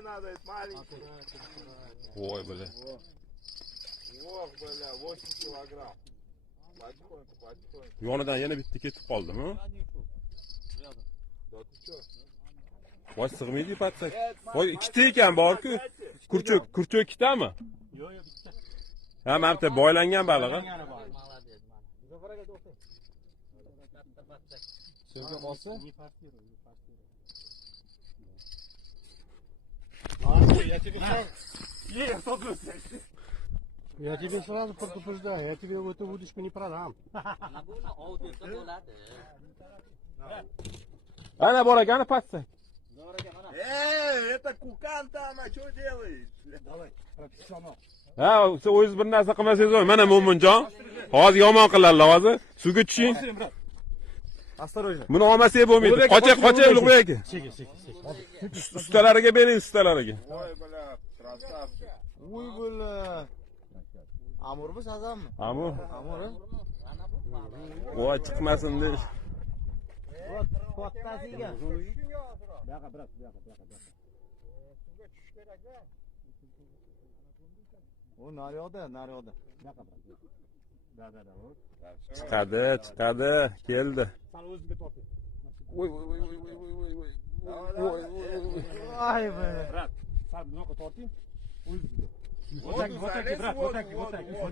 большой надо, это маленький. Ой, бля. Ох, бля, 8 килограмм. Потихоньку. Yonidan yana bitta ketib qoldimi? Да ты чё? Voy sig'maydi patsak. Voy ikkita ekan bor-ku. Kurchuk ikkitami? Yo'q, bitta. Ha, mana bitta boylangan baliq. Sizga olsa? Я тебе сразу предупреждаю, я тебе в эту удочку не продам. Ana bor ekan patsak. Это кукан там, а что делаешь? Давай, профессионал. Ha, siz o'zingiz bir narsa qilmasangiz, mana Mo'minjon. Hozir yomon qiladilar hozir. Suvga tushing. Осторожно. Buni olmasak bo'lmaydi. Qochak, Ulug'bek aka. Сиги. Ustalariga bering, ustalariga. Ой, бля, красавчик. Uy bula. Amurmi sazanmi? Amur. Amur. Voy chiqmasin deb. Kattasiga. Buyoqqa, buyoqqa. O naryoqda. Chiqadi, keldi. Sen o'zingga tortib. Voy. Voy be. Brat, sen buyoqqa torting. O'zingga. Вот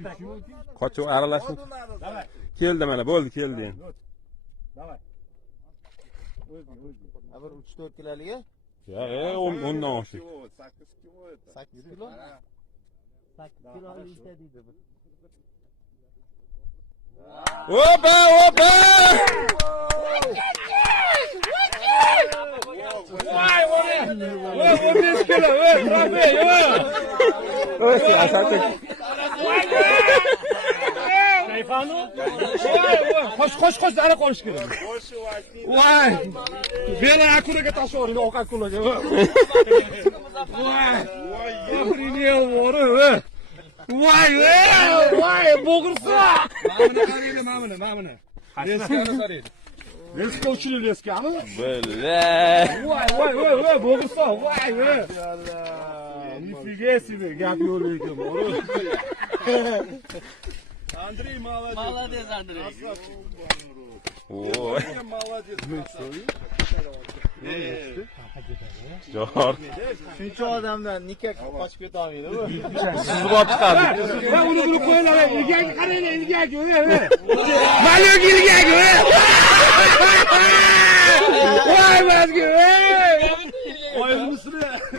так. Qochuv aralashib. Давай. Keldi mana, bo'ldi, keldi endi. Давай. O'zingga. Bir 3-4 kiloliga? Ya, ondan oshib. 8 kilo это. 8 kilo? 8 kilo istediydi bu. Opa! Ой, Voy, 15 kilo, Oy, asatik. Sayfanu? Qo'sh, ana qo'yish kerak. больше 8. Voy! Bela akulaga tashlayver, oq akulaga. Voy! Охренел, vori. Voy, bo'g'irsa! Mana buni. Leskani qaraydi. Leska uchili leskami? Bля. Voy, bo'g'irsa, voy. Нифига себе, gap yo'q ekan, vori. Андрей молодец. Молодец, Андрей. Voy. Молодец. Jor. Shuncha odamdan nikah qochib ketolmaydi bu. Sizni bor chiqadi. Ya uni qo'yinglar, ilgagi qaranglar, ilgagi. Mana ilgagi. Voy, mazgi. Oyimni